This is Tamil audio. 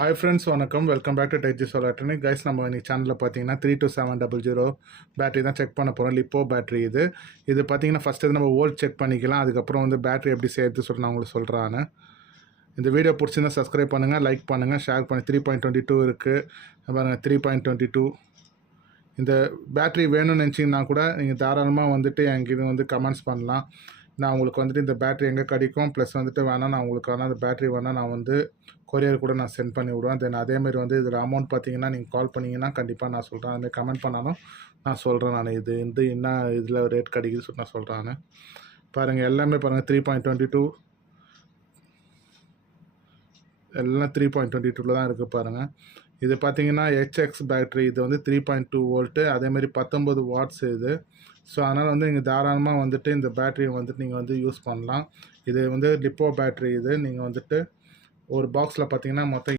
ஹாய் ஃப்ரெண்ட்ஸ், வணக்கம். Welcome back to Techji solar guys. நம்ம இன்னைக்கு சேனலில் பார்த்தீங்கன்னா 32700 பேட்டரி தான் செக் பண்ண போகிறோம். லிப்போ பேட்டரி இது பார்த்தீங்கன்னா ஃபஸ்ட்டு நம்ம வோல்ட் செக் பண்ணிக்கலாம். அதுக்கப்புறம் வந்து பேட்டரி எப்படி சேர்த்து சொல்லி நான் உங்களுக்கு சொல்கிறேன். இந்த வீடியோ பிடிச்சிருந்தா சப்ஸ்கிரைப் பண்ணுங்கள், லைக் பண்ணுங்கள், ஷேர் பண்ணி 3.22 இருக்குது பாருங்கள். 3.22 இந்த பேட்டரி வேணும்னு நினச்சிங்கன்னா கூட நீங்கள் தாராளமாக வந்துட்டு என்கிட்ட வந்து கமெண்ட்ஸ் பண்ணலாம். நான் உங்களுக்கு வந்துட்டு இந்த பேட்டரி எங்கே கிடைக்கும், ப்ளஸ் வந்துட்டு வேணால் நான் உங்களுக்கு அந்த பேட்டரி வேணால் நான் வந்து கொரியர் கூட நான் சென்ட் பண்ணி விடுவேன். தென் அதேமாதிரி வந்து இதில் அமௌண்ட் பார்த்தீங்கன்னா நீங்கள் கால் பண்ணிங்கன்னா கண்டிப்பாக நான் சொல்கிறேன். அதுமாதிரி கமெண்ட் பண்ணாலும் நான் சொல்கிறேன். நான் இது வந்து என்ன இதில் ரேட் கிடைக்குது சொல்லி நான் சொல்கிறேன். பாருங்கள், எல்லாமே பாருங்கள் 3.22 எல்லாம் 3.22 தான் இருக்குது பாருங்கள். இது பார்த்தீங்கன்னா ஹெச்எக்ஸ் பேட்டரி. இது வந்து 3.2 வோல்ட்டு, அதேமாதிரி 19 வாட்ஸ் இது. ஸோ அதனால் வந்து நீங்கள் தாராளமாக வந்துட்டு இந்த பேட்டரியை வந்துட்டு நீங்கள் வந்து யூஸ் பண்ணலாம். இது வந்து லிப்போ பேட்டரி. இது நீங்கள் வந்துட்டு ஒரு பாக்ஸில் பார்த்தீங்கன்னா மொத்தம்